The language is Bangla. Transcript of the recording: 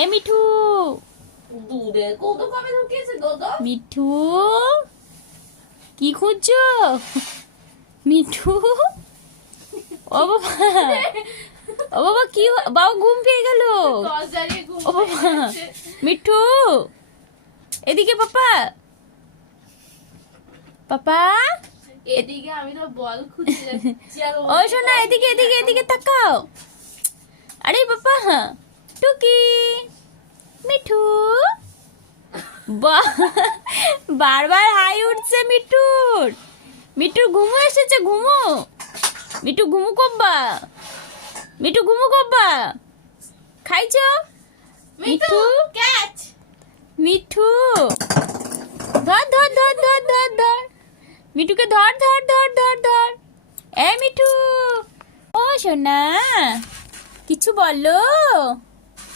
এ মিঠু, দূরে কত কবে ঢুকিয়েছে দাদা? মিঠু কি খুঁজছো? মিঠু, ও বাবা, ও বাবা কি বাবা ঘুম পেয়ে গেল। দরজারে ঘুম ও বাবা, পেয়েছে। মিঠু এদিকে পাপা, পাপা এদিকে আমি তো বল খুঁজতে যাচ্ছি আর ও শোনা এদিকে এদিকে এদিকে তাকাও। আরে পাপা টুকি, মিঠু বারবার হাই উঠছে মিঠুর। মিঠুর ঘুমো এসেছে, ঘুমো মিঠু, ঘুমু কব্বা, মিঠু ঘুমু কব্বা, খাইছ মিঠু ক্যাচ। মিঠু, ধর ধর ধর ধর ধর ধর, মিঠুকে ধর ধর ধর ধর ধর। এ মিঠু, ও সোনা কিছু বলো।